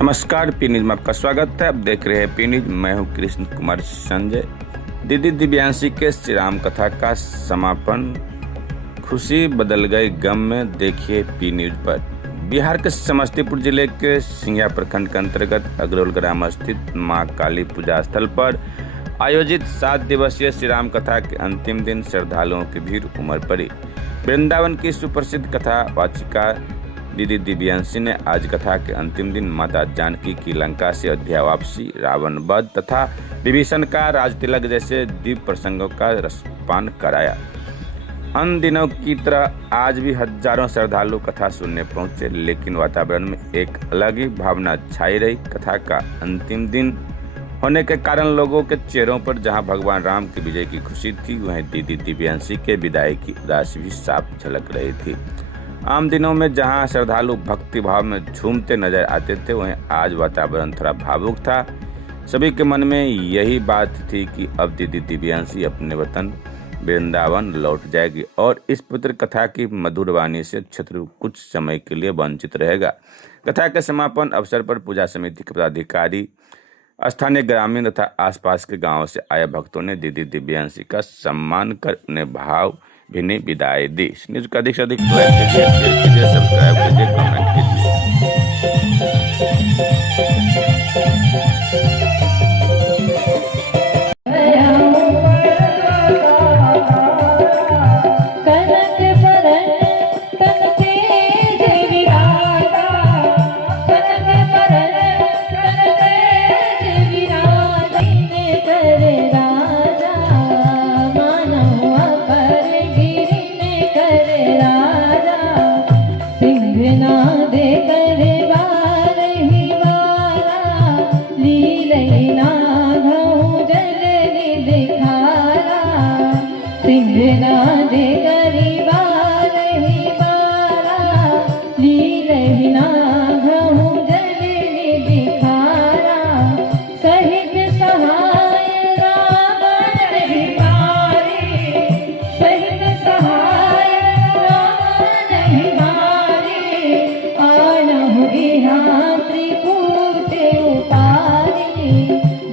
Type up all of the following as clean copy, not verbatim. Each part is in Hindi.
नमस्कार, पी न्यूज में आपका स्वागत है। आप देख रहे हैं पी न्यूज। मैं हूं कृष्ण कुमार संजय। दीदी दिव्यांशी के श्री राम कथा का समापन, खुशी बदल गई गम में, देखिए पी न्यूज पर। बिहार के समस्तीपुर जिले के सिंघिया प्रखंड के अंतर्गत अग्रौल ग्राम स्थित मां काली पूजा स्थल पर आयोजित 7 दिवसीय श्री राम कथा के अंतिम दिन श्रद्धालुओं की भीड़ उमड़ पड़ी। वृंदावन की सुप्रसिद्ध कथा वाचिका दीदी दिव्यांशी ने आज कथा के अंतिम दिन माता जानकी की लंका से अयोध्या वापसी, रावण वध तथा विभीषण का राजतिलक जैसे दिव्य प्रसंगों का रसपान कराया। अन्य दिनों की तरह आज भी हजारों श्रद्धालु कथा सुनने पहुंचे, लेकिन वातावरण में एक अलग ही भावना छाई रही। कथा का अंतिम दिन होने के कारण लोगों के चेहरों पर जहां भगवान राम की विजय की खुशी थी, वहीं दीदी दिव्यांशी के विदाई की उदासी भी साफ झलक रही थी। आम दिनों में जहां श्रद्धालु भक्ति भाव में झूमते नजर आते थे, वहीं आज वातावरण थोड़ा भावुक था। सभी के मन में यही बात थी कि अब दीदी दिव्यांशी अपने वतन वृंदावन लौट जाएगी और इस पुत्र कथा की मधुर वाणी से क्षेत्र कुछ समय के लिए वंचित रहेगा। कथा के समापन अवसर पर पूजा समिति के पदाधिकारी, स्थानीय ग्रामीण तथा आसपास के गांवों से आए भक्तों ने दीदी दिव्यांशी का सम्मान कर उन्हें भाव भीनी विदाई दी। न्यूज का अधिक से अधिक लाइक कीजिए, शेयर कीजिए, सब्सक्राइब कीजिए, कमेंट कीजिए।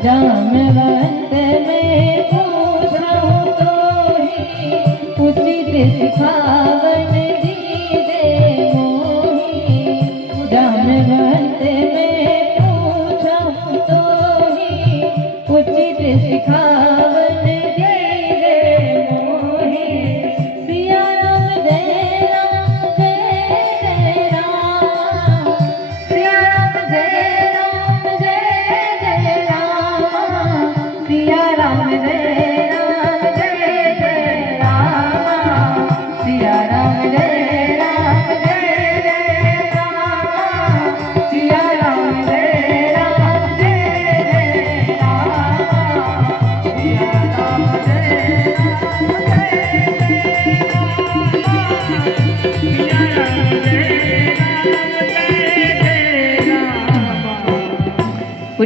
जामवंत में पूछूं तो ही उचित सिखावन दीजे मोही। जामवंत में पूछूं तो ही उचित सिखावन दीजे मोही। सिया राम जय राम जय जय राम, सिया राम जय राम जय जय राम, सिया राम जय राम जय जय राम, सिया राम जय राम जय जय राम, सिया राम जय राम जय जय राम, सिया राम जय राम।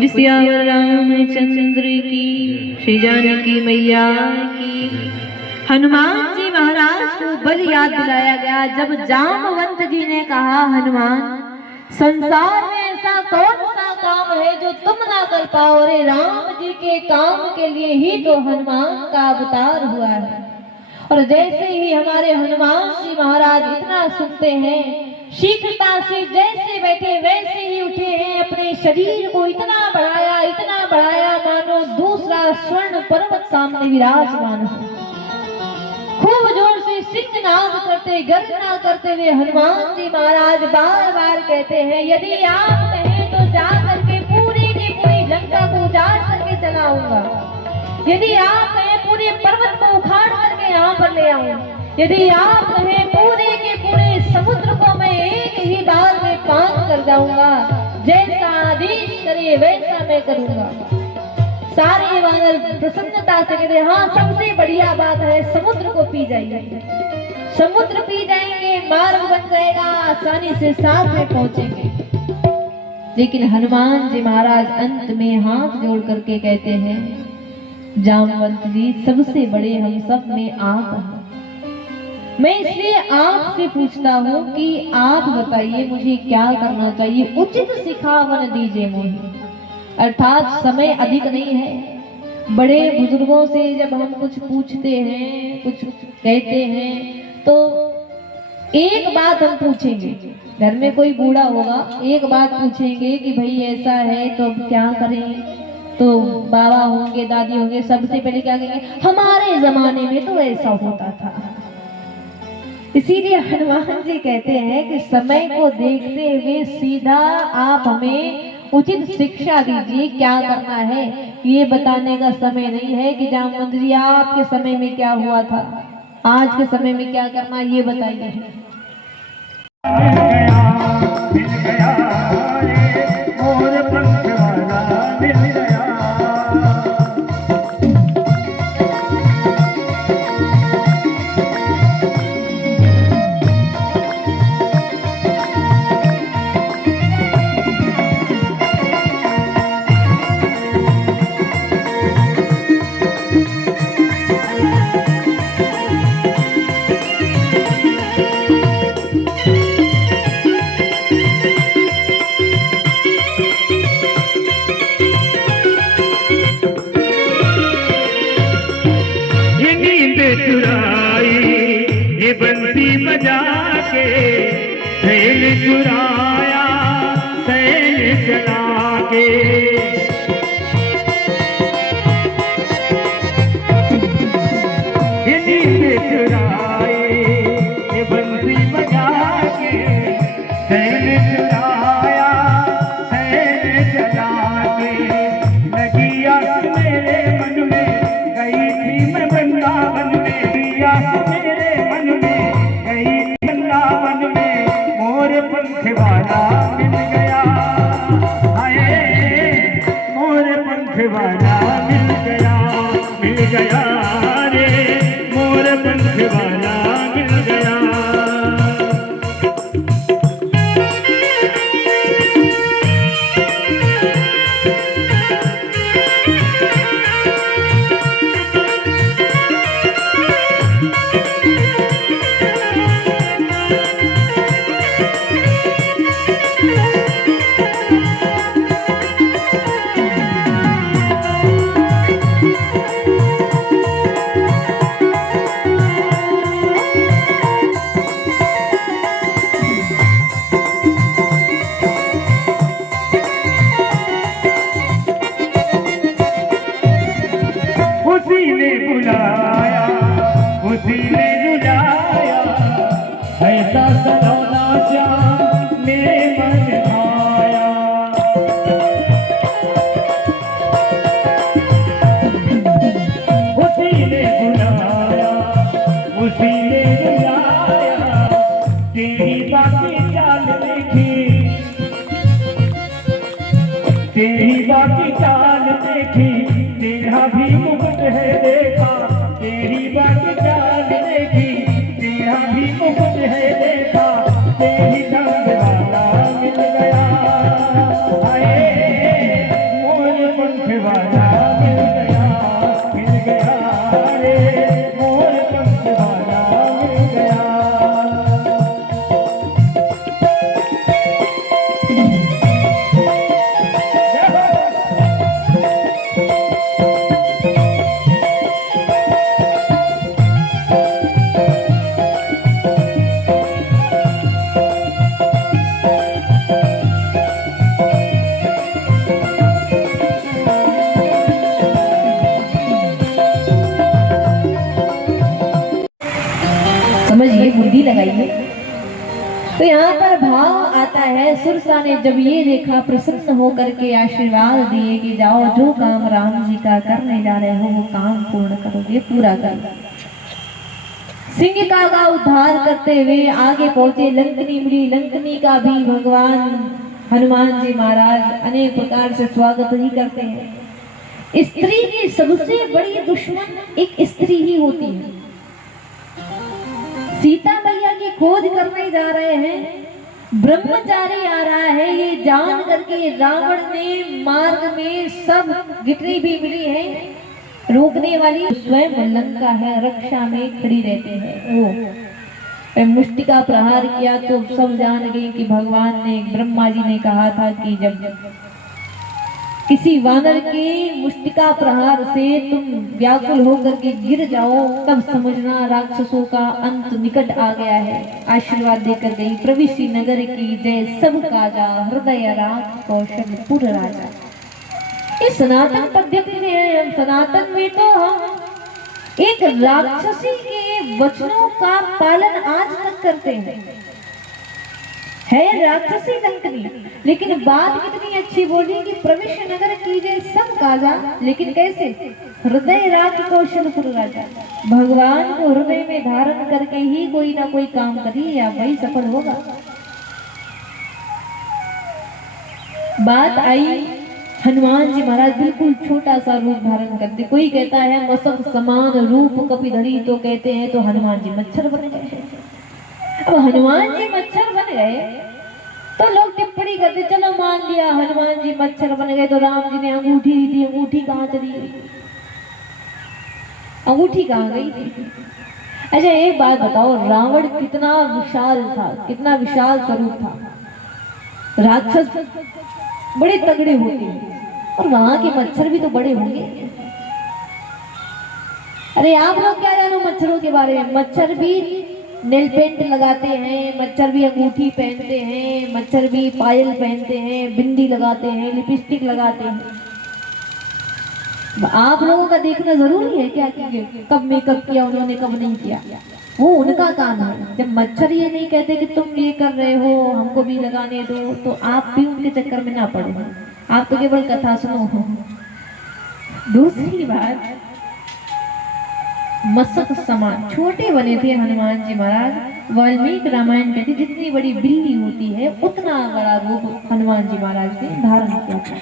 सियावर रामचंद्र की, श्री जानकी मैया की। हनुमान जी महाराज को बल याद दिलाया गया जब जामवंत जी ने कहा, हनुमान संसार में ऐसा कौन सा काम है जो तुम ना कर पाओ रे। राम जी के काम के लिए ही तो हनुमान का अवतार हुआ है। और जैसे ही हमारे हनुमान जी महाराज इतना सुनते हैं, शीघ्रता से जैसे बैठे वैसे ही उठे हैं, अपने शरीर को इतना बढ़ाया मानो दूसरा स्वर्ण पर्वत सामने विराजमान हो। खूब जोर से सिंहनाद करते, गर्जना करते हुए हनुमान जी महाराज बार बार कहते हैं, यदि आप कहें तो जा करके पूरी की पूरी लंका को उजाड़ करके चलाऊंगा। यदि आप कहें पूरे पर्वत को उखाड़ करके यहाँ पर ले आऊं। यदि आप कहें पूरे के पूरे समुद्र को मैं एक ही बार में पार कर जाऊंगा। जैसा आदेश करे वैसा मैं करूंगा। सारे वानर प्रसन्नता से कहते, हाँ सबसे बढ़िया बात है, समुद्र को पी जाइए। समुद्र पी जाएंगे, मार्ग बन जाएगा, आसानी से साथ में पहुंचेंगे। लेकिन हनुमान जी महाराज अंत में हाथ जोड़ करके कहते हैं, जामवंत जी सबसे बड़े हम सब में आप हैं। मैं इसलिए आपसे पूछता हूँ कि आप बताइए मुझे क्या करना चाहिए। उचित सिखावन दीजिए मोहि, अर्थात समय अधिक नहीं है। बड़े बुजुर्गों से जब हम कुछ पूछते हैं, कुछ कहते हैं, तो एक बात हम पूछेंगे। घर में कोई बूढ़ा होगा, एक बात पूछेंगे कि भाई ऐसा है तो अब क्या करें। तो बाबा होंगे, दादी होंगे, सबसे पहले क्या कहेंगे, हमारे जमाने में तो ऐसा होता था। इसीलिए हनुमान जी कहते हैं कि समय को देखते हुए सीधा आप हमें उचित शिक्षा दीजिए, क्या करना है। ये बताने का समय नहीं है कि जामवंत जी आपके समय में क्या हुआ था, आज के समय में क्या करना, ये बताइए। बंसी बजा के सैल चुराया, सैल चला के नींद चुराए, ये बंसी बजा के सैल चुराया, सैल चला के। लगी आस मेरे मन में, गई थी मैं वृंदावन में, दिया मेरे मन में, गई वृंदावन में, मोर पंख वाला मिल गया। हाय मोर पंख वाला मिल गया, मिल गया रे, मोर पंख वाला मिल गया। उसी ने बुलाया, उसी ने रुलाया, ऐसा सलोना श्याम मेरे मन आया। उसी ने बुलाया, उसी ने रुलाया, तेरी बाकी चाल देखी, तेरी बाकी चाल देखी, तेरा भी मुकुट है देखा, तेरी बाकी चाल देखी, तेरा भी मुकुट है देखा, तेरी चांद वाला मिल गया। हाय मोर पंख वाला मिल गया, मिल गया रे, मोर पंख वाला मिल गया। समझिए, बुद्धि लगाइए। तो यहाँ पर भाव आता है, सुरसा ने जब ये देखा प्रसन्न होकर के आशीर्वाद दिए कि जाओ जो काम राम जी का करने जा रहे हो वो काम पूर्ण करोगे, पूरा करो। सिंहिका का उद्धार करते हुए आगे पहुंचे लंकनी मिली। लंकनी का भी भगवान हनुमान जी महाराज अनेक प्रकार से स्वागत ही करते हैं। स्त्री की सबसे बड़ी दुश्मन एक स्त्री ही होती है। सीता मैया की खोज करने जा रहे हैं, ब्रह्मचारी आ रहा है, ये जान करके रावण ने मार्ग में सब जितनी भी मिली है रोकने वाली स्वयं लंका है, रक्षा में खड़ी रहते हैं वो। मुष्टि का प्रहार किया तो सब जान गए कि भगवान ने, ब्रह्मा जी ने कहा था कि जब किसी वानर के मुष्टिका प्रहार से तुम व्याकुल होकर के गिर जाओ तब समझना राक्षसों का अंत निकट आ गया है। आशीर्वाद देकर गई, प्रविष्टि नगर की जय सब काजा, हृदय राग कौशलपुर राजा। इस सनातन पद्धति से है, हम सनातन में तो हम एक राक्षसी के वचनों का पालन आज तक करते हैं। है राक्षसी लंकनी, लेकिन बात कितनी अच्छी बोली कि प्रविष्ट नगर कीजिए सब काजा, लेकिन कैसे? हृदय राज कौशलपुर राजा। भगवान को हृदय में धारण करके ही कोई ना कोई काम करिए या वही सफल होगा। बात आई हनुमान जी महाराज बिल्कुल छोटा सा रूप धारण करते। कोई कहता है मसक समान रूप कपिधरी, तो कहते हैं तो हनुमान जी मच्छर बन गए। अब हनुमान जी मच्छर बन गए तो लोग टिप्पणी करते, चलो मान लिया हनुमान जी मच्छर बन गए, तो राम जी ने अंगूठी दी थी, अंगूठी कहाँ चली गई? अंगूठी कहाँ गई थी? अच्छा एक बात बताओ, रावण कितना विशाल था, कितना विशाल स्वरूप था। राक्षस बड़े तगड़े होते हैं और वहां के मच्छर भी तो बड़े होंगे। अरे आप लोग क्या जानो मच्छरों के बारे में? मच्छर भी नेल पेंट लगाते हैं, मच्छर भी अंगूठी पहनते हैं, मच्छर भी पायल पहनते हैं, बिंदी लगाते हैं, लिपस्टिक लगाते हैं। आप लोगों का देखना जरूरी है क्या कि कब मेकअप किया उन्होंने, कब नहीं किया? वो उनका काम है। जब मच्छर ये नहीं कहते कि तुम ये कर रहे हो हमको भी लगाने दो, तो आप भी उनके चक्कर में ना पड़े, आप तो केवल कथा सुनो। दूसरी बात, मसक समान छोटे बने थे हनुमान जी महाराज। वाल्मीकि रामायण कहती जितनी बड़ी बिल्ली होती है उतना बड़ा रूप हनुमान जी महाराज ने धारण किया था।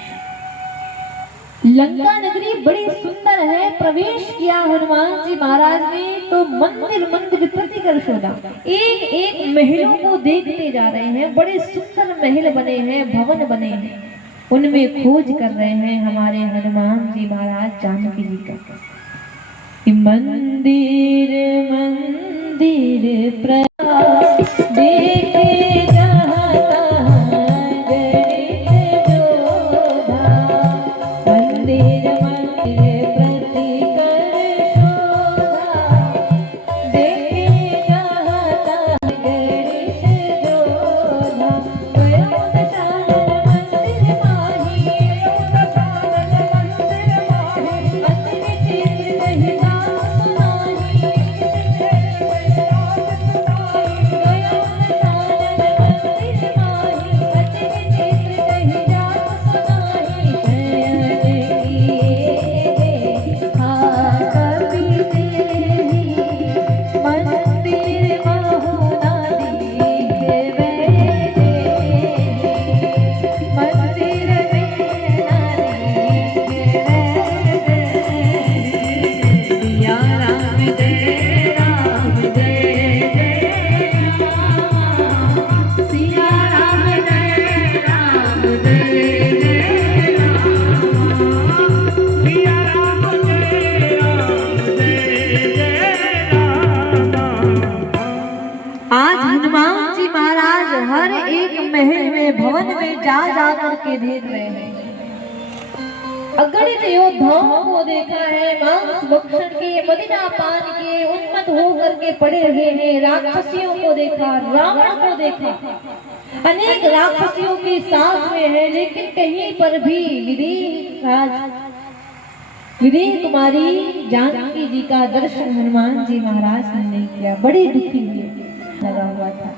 लंका नगरी बड़ी सुंदर है, प्रवेश किया हनुमान जी महाराज ने तो मंदिर मंदिर प्रतिकर शोधा। एक एक महलों को देखते जा रहे हैं, बड़े सुंदर महल बने हैं, भवन बने हैं, उनमें खोज कर रहे हैं हमारे हनुमान जी महाराज जानकी जी का। मंदिर मंदिर प्रयास देखे जहाँ तहाँ गणित जोधा, मंदिर मंदिर प्रतिकर शोभा, देखे जहाँ तहाँ गणित जोधा। वयोदशानन मंदिर माही, वयोदशानन मंदिर माही, अति विचित्र कही भवन में जा करके देख रहे हैं। अगणित योद्धाओं को देखा है, मांस भक्षण के, मदिरा पान के उन्मत्त होकर के पड़े हुए हैं। राक्षसियों को देखा, रावण को देखा, अनेक राक्षसियों के साथ में है, लेकिन कहीं पर भी विदेह कुमारी जानकी जी का दर्शन हनुमान जी महाराज ने नहीं किया। बड़ी दुखी हुए लगा हुआ था।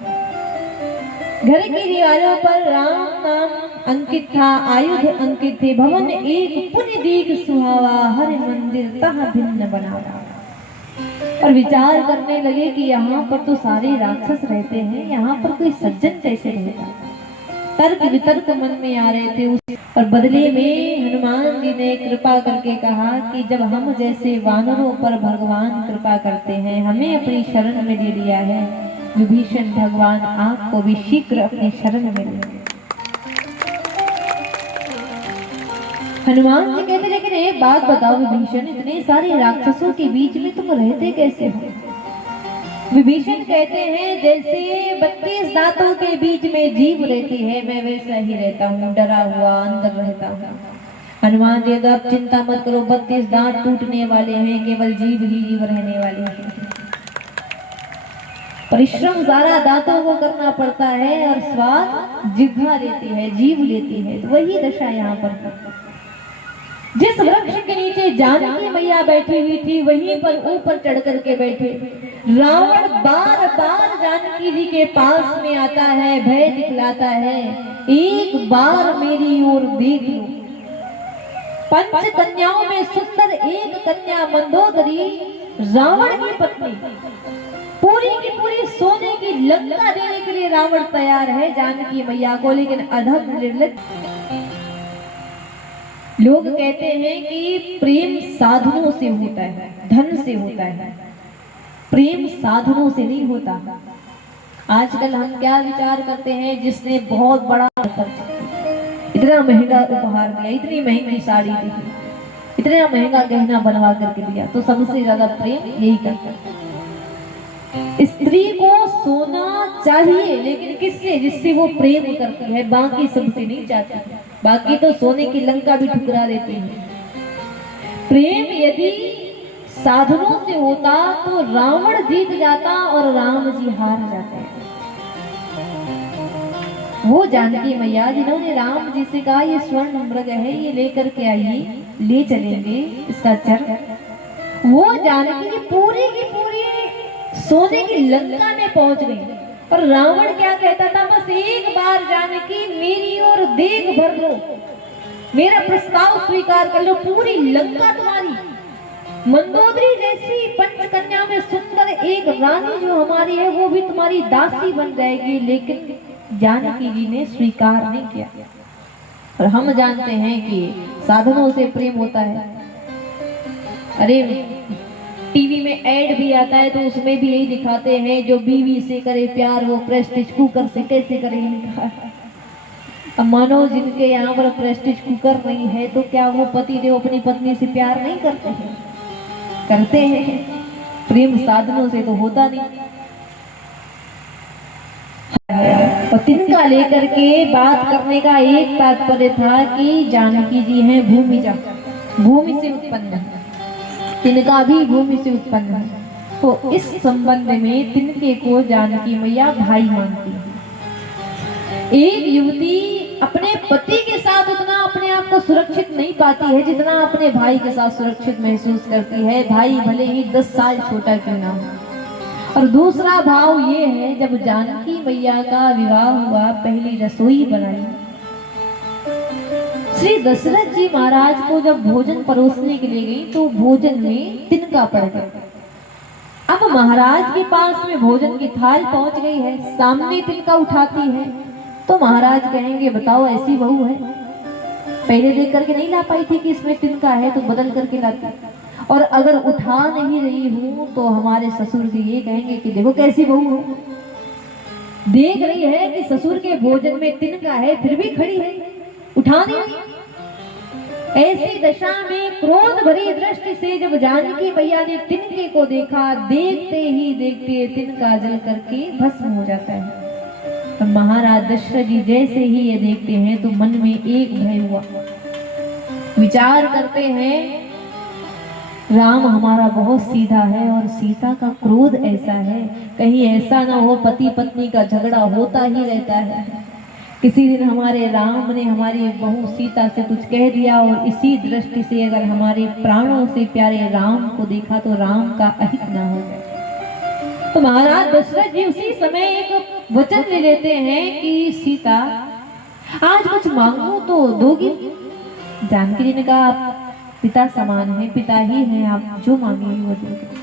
घर की दीवारों पर राम नाम अंकित था, आयुध अंकित थे। भवन एक पुण्य दीक सुहावा, हर मंदिर तहाँ भिन्न बनावा। और विचार करने लगे कि यहाँ पर तो सारे राक्षस रहते हैं, यहाँ पर कोई सज्जन कैसे रहेगा। तर्क वितर्क मन में आ रहे थे। और बदले में हनुमान जी ने कृपा करके कहा कि जब हम जैसे वानरों पर भगवान कृपा करते हैं, हमें अपनी शरण में ले लिया है, विभीषण भगवान आपको भी शीघ्र अपनी शरण में ले। हनुमान जी कहते लेकिन एक बात बताओ विभीषण, इतने सारे राक्षसों के बीच में तुम रहते कैसे हो? विभीषण कहते हैं जैसे 32 दांतों के बीच में जीव रहती है, मैं वैसा ही रहता हूँ, डरा हुआ अंदर रहता हूँ। हनुमान जी, तो अब चिंता मत करो, 32 दांत टूटने वाले हैं, केवल जीव ही जीव रहने वाले हैं। परिश्रम सारा दांतों को करना पड़ता है और स्वाद जिह्वा लेती है, जीव लेती है। तो वही दशा यहाँ पर। जिस वृक्ष के नीचे जानकी मैया बैठी हुई थी, वहीं पर ऊपर चढ़ करके बैठे रावण बार बार जानकी जी के पास में आता है, भय दिखलाता है, एक बार मेरी ओर देख लो। 5 कन्याओं में सुंदर एक कन्या मंदोदरी, रावण की पत्नी, पूरी की पूरी सोने की लंका देने के लिए रावण तैयार है जानकी मैया को, लेकिन अधम निर्लज्ज। लोग कहते हैं कि प्रेम साधनों से होता है, धन से होता है, प्रेम साधनों से नहीं होता। आजकल हम क्या विचार करते हैं, जिसने बहुत बड़ा इतना महंगा उपहार दिया, इतनी महंगी साड़ी दी, इतना महंगा गहना बनवा करके दिया, तो सबसे ज्यादा प्रेम यही करता है। स्त्री को सोना चाहिए, लेकिन किससे? जिससे वो प्रेम करती है, बाकी सबसे नहीं चाहती है। बाकी तो सोने की लंका भी ठुकरा देती है। प्रेम यदि साधनों से होता तो रावण जीत जाता और राम जी हार जाते। वो जानकी मैया जिन्होंने राम जी से कहा ये स्वर्ण मृग है, ये लेकर के आइए, ले चलेंगे इसका चर, वो जानकी पूरी की पूरी सोने की लंका में पहुंच गई। और रावण क्या कहता था, बस एक बार जानकी मेरी ओर देख भर लो, मेरा प्रस्ताव स्वीकार कर लो, पूरी लंका तुम्हारी। मंदोदरी जैसी 5 कन्या में सुंदर एक रानी जो हमारी है, वो भी तुम्हारी दासी बन जाएगी। लेकिन जानकी जी ने स्वीकार नहीं किया। और हम जानते हैं कि साधनों से प्रेम होता है। अरे टीवी में ऐड भी आता है तो उसमें भी यही दिखाते हैं, जो बीवी से करे प्यार वो प्रेस्टीज कुकर से कैसे करे। अब मानो जिनके यहाँ पर प्रेस्टीज कुकर नहीं है, तो क्या वो पति देव अपनी पत्नी से प्यार नहीं करते हैं? करते हैं। प्रेम साधनों से तो होता नहीं। और तिनका लेकर के बात करने का एक तात्पर्य था कि जानकी जी हैं भूमिजा, भूमि से उत्पन्न है, तिनका भी भूमि से उत्पन्न है। तो इस संबंध में तिनके को जानकी मैया भाई मानती है। एक युवती अपने पति के साथ उतना अपने आप को सुरक्षित नहीं पाती है जितना अपने भाई के साथ सुरक्षित महसूस करती है, भाई भले ही 10 साल छोटा क्यों ना हो। और दूसरा भाव ये है, जब जानकी मैया का विवाह हुआ, पहली रसोई बनाई, श्री दशरथ जी महाराज को जब भोजन परोसने के लिए गई तो भोजन में तिनका पड़ गया। अब महाराज के पास में भोजन की थाल पहुंच गई है, सामने तिनका उठाती है तो महाराज कहेंगे बताओ ऐसी बहू है, पहले देख करके नहीं ला पाई थी कि इसमें तिनका है तो बदल करके लाती। और अगर उठा नहीं रही हूं तो हमारे ससुर जी ये कहेंगे कि देखो कैसी बहू हो, देख रही है कि ससुर के भोजन में तिनका है फिर भी खड़ी है, उठा नहीं रही। ऐसी दशा में क्रोध भरी दृष्टि से जब जानकी मैया ने तिनके को देखा, देखते ही देखते तिनका जल करके भस्म हो जाता है। और महाराज दशरथ जी जैसे ही ये देखते हैं तो मन में एक भय हुआ, विचार करते हैं राम हमारा बहुत सीधा है और सीता का क्रोध ऐसा है, कहीं ऐसा ना हो पति पत्नी का झगड़ा होता ही रहता है, किसी दिन हमारे राम ने हमारी बहू सीता से कुछ कह दिया और इसी दृष्टि से अगर हमारे प्राणों से प्यारे राम को देखा तो राम का अहित ना हो जाए। तो महाराज दशरथ जी उसी समय एक वचन ले लेते हैं कि सीता आज कुछ मांगो तो दोगी। जानकी जी ने कहा आप पिता समान है, पिता ही है, आप जो मांगेंगे वो दोगे।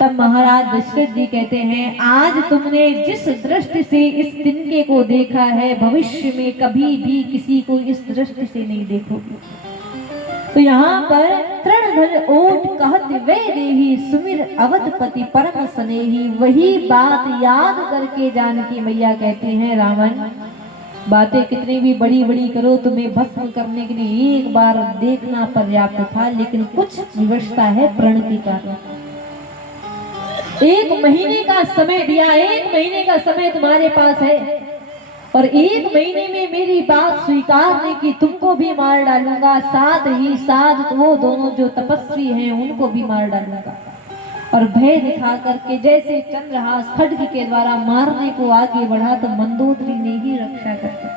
तब महाराज दशरथ जी कहते हैं आज तुमने जिस दृष्टि से इस तिनके को देखा है, भविष्य में कभी भी किसी को इस दृष्टि से नहीं देखोगे। तो यहाँ पर तृण धन ओट कहत वे देही, सुमिर अवधपति परम स्नेही, वही बात याद करके जानकी मैया कहती हैं रावण बातें कितनी भी बड़ी बड़ी करो, तुम्हें भस्म करने के लिए एक बार देखना पर्याप्त था, लेकिन कुछ विवशता है प्रण के कारण। 1 महीने का समय दिया, 1 महीने का समय तुम्हारे पास है और 1 महीने में मेरी बात स्वीकार नहीं की, तुमको भी मार डालूंगा, साथ ही साथ वो दोनों जो तपस्वी हैं उनको भी मार डालूंगा। और भय दिखा करके जैसे चंद्रहास खड्ग के द्वारा मारने को आगे बढ़ा तो मंदोदरी ने ही रक्षा कर दी।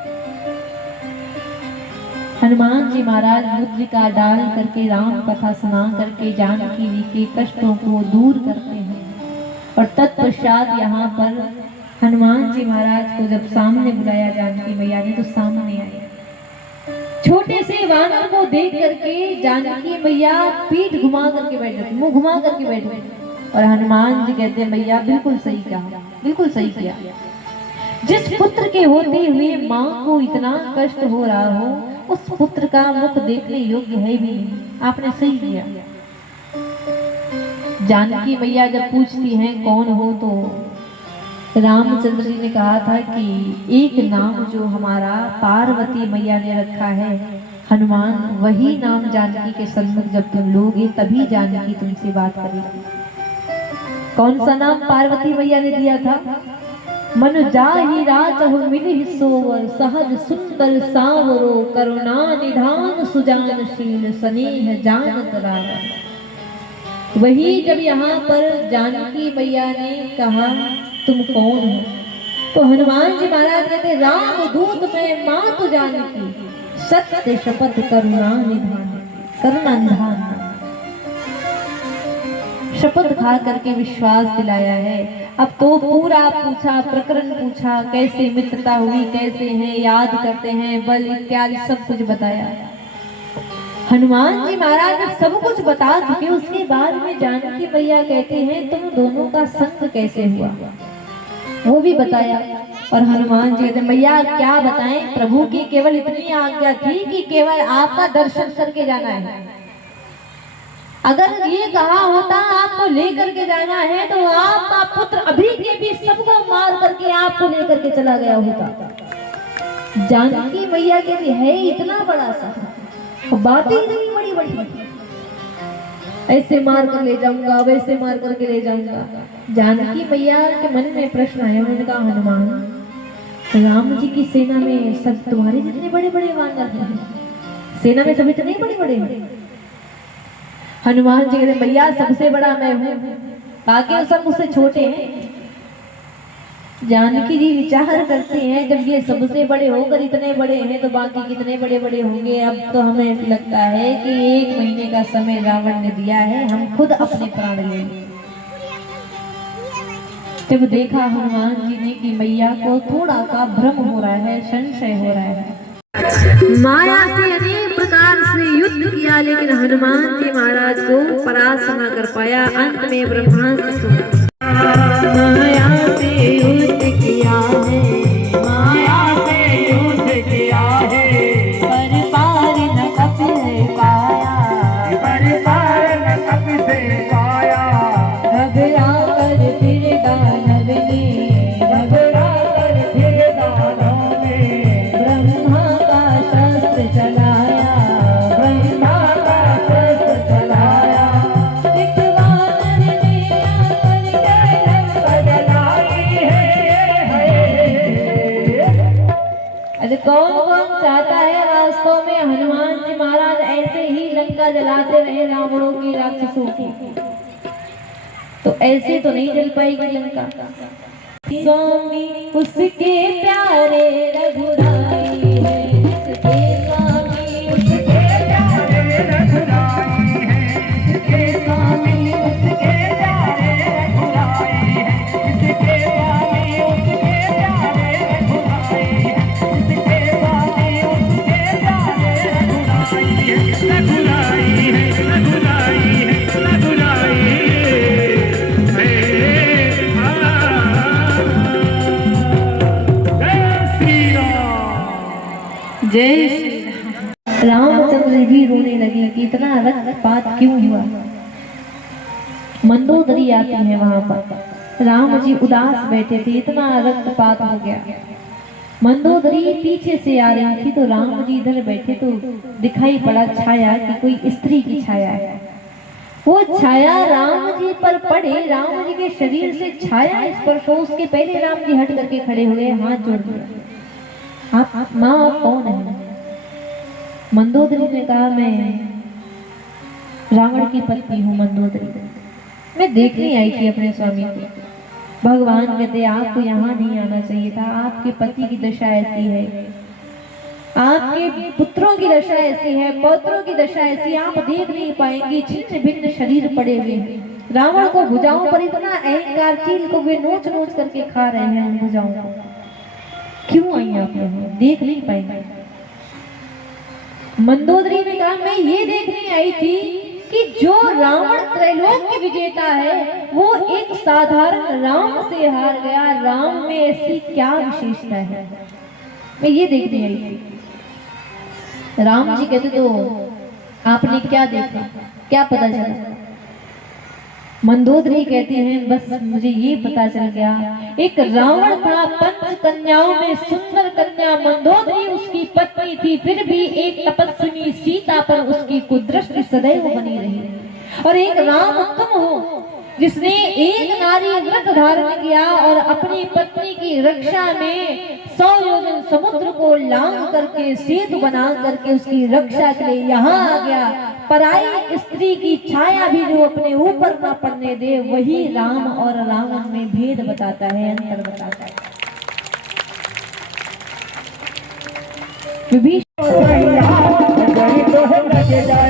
हनुमान जी महाराज मुद्रिका डाल करके राम कथा सुना करके जानकी जी के कष्टों को दूर करते हैं और तत्पश्चात यहाँ पर हनुमान जी महाराज को जब सामने बुलाया जानकी मैया ने तो सामने आए। छोटे से वानर को देख करके जानकी मैया पीठ घुमा करके बैठ गई, मुंह घुमा करके बैठ गई और हनुमान जी कहते मैया बिल्कुल सही कहा, बिल्कुल सही किया। जिस पुत्र के होते हुए माँ को इतना कष्ट हो रहा हो उस पुत्र का मुख देखने योग्य है भी नहीं, आपने सही किया। जानकी मैया जब पूछती हैं कौन हो तो रामचंद्र जी ने कहा था कि एक नाम जो हमारा पार्वती मैया ने रखा है हनुमान, वही नाम जानकी के सन्मुख जब तुम लोगे तभी जानकी तुमसे बात करेगी। कौन सा नाम पार्वती मैया ने दिया था? मन जाहि राचहु मिलिहि सोवर, सहज सुंदर सांवरो, करुणा निधान सुजानशील, स्नेह जानत रावण। वही जब यहाँ पर जानकी मैया ने कहा तुम कौन हो तो हनुमान जी महाराज कहते राम दूत में माँ तो जानकी, सत्य शपथ करुणा निधान, करुणा निधान शपथ खा करके विश्वास दिलाया है। अब तो पूरा पूछा, प्रकरण पूछा, कैसे मित्रता हुई, कैसे हैं, याद करते हैं, बल इत्यादि सब कुछ बताया। हनुमान जी महाराज जब सब कुछ बता चुके उसके बाद में जानकी मैया कहते हैं तुम दोनों का संग कैसे हुआ वो भी बताया। और हनुमान जी कहते मैया क्या बताएं, प्रभु की केवल इतनी आज्ञा थी कि केवल आपका दर्शन करके जाना है। अगर ये कहा होता आपको लेकर के जाना है तो आपका पुत्र अभी के भी सबको मार करके आपको लेकर के चला गया होता। जानकी मैया कहती है इतना बड़ा सा बातें इतनी बड़ी बड़ी, ऐसे मार कर ले जाऊंगा, वैसे मार करके ले जाऊंगा। जानकी मैया के मन में प्रश्न आया, उन्होंने कहा हनुमान राम जी की सेना में सब तुम्हारे जितने बड़े बड़े वानर हैं, सेना में सब इतने बड़े बड़े हैं। हनुमान जी कहते भैया सबसे बड़ा मैं हूँ, बाकी सब मुझसे छोटे हैं। जानकी जी विचार करते हैं जब ये सबसे बड़े होकर इतने बड़े हैं तो बाकी कितने बड़े बड़े होंगे। अब तो हमें लगता है कि 1 महीने का समय रावण ने दिया है, हम खुद अपने प्राण ले लें। जब देखा हनुमान जी ने कि मैया को थोड़ा सा भ्रम हो रहा है, संशय हो रहा है, माया से अनेक प्रकार से युद्ध किया लेकिन हनुमान जी महाराज को परास्त न कर पाया। अंत में ब्रह्मास्त्र माया से युद्ध किया है, माया से युद्ध किया है, पर पार न कभी पाया, पर पार न कभी से पाया। घबरा कर फिर दानव ने, घबरा कर फिर दानव ने, ब्रह्मा का शस्त्र चलाया, ब्रह्मा का शस्त्र चलाया। एक वानर ने आकर के बदलाई है। अरे कौन कौन चाहता है वास्तव में हनुमान जी महाराज ऐसे ही लंका जलाते रहे रावणों की, राक्षसों की? तो ऐसे तो नहीं जल पाएगी लंका। स्वामी उसके प्यारे रघुराई है, उसके स्वामी उसके प्यारे रघुराई है, इसके स्वामी उसके प्यारे रघुराई है, इसके स्वामी उसके प्यारे रघुराई है, इसके स्वामी उसके प्यारे रघुराई है, रघुराई है, रघुराई है, रघुराई है। जय श्री राम। रामचंद्र भी रोने लगे कि इतना रक्तपात क्यों हुआ। मंदोदरी आती है वहां पर, राम जी उदास बैठे थे, इतना रक्तपात हो गया। मंदोदरी पीछे से आ रही थी तो राम जी इधर बैठे तो दिखाई पड़ा छाया कि कोई स्त्री की छाया है। वो छाया राम जी पर पड़े, राम जी के शरीर से छाया स्पर्श हो, उसके पहले राम जी हट करके खड़े हुए, हाथ जोड़ दिया। आप माँ आप कौन है? मंदोदरी ने कहा मैं रावण की पत्नी हूँ मंदोदरी, मैं देखने आई थी अपने स्वामी को। भगवान कहते आपको यहाँ नहीं आना चाहिए था, आपके पति की दशा ऐसी है, आपके पुत्रों की दशा ऐसी है, पौत्रों की दशा ऐसी, आप देख नहीं पाएंगे, छिन्न भिन्न शरीर पड़े हुए हैं। रावण को भुजाओं पर इतना अहंकार, चील को वे नोच नोच करके खा रहे हैं उन भुजाओं को। क्यों आई आप यहाँ? देख नहीं पाएंगे। मंदोदरी ने कहा मैं ये देखने आई थी कि जो रावण त्रैलोक के विजेता है वो एक साधारण राम से हार गया, राम में ऐसी क्या विशेषता है, मैं ये देखने आई थी। राम जी कहते तो आपने क्या देखा, क्या पता चला? मंदोदरी कहते हैं बस मुझे ये पता चल गया, एक रावण था, पंच कन्याओं में सुंदर कन्या मंदोदरी उसकी पत्नी थी, फिर भी एक तपस्विनी सीता पर उसकी कुदृष्टि सदैव बनी रही। और एक राम तुम हो जिसने एक नारी व्रत धारण किया और अपनी पत्नी की रक्षा में 100 योजन समुद्र को लांघ करके सेतु बना करके उसकी रक्षा के लिए यहाँ आ गया। पराई स्त्री की छाया भी जो अपने ऊपर न पड़ने दे, वही राम और रावण में भेद बताता है, अंतर बताता है। तो है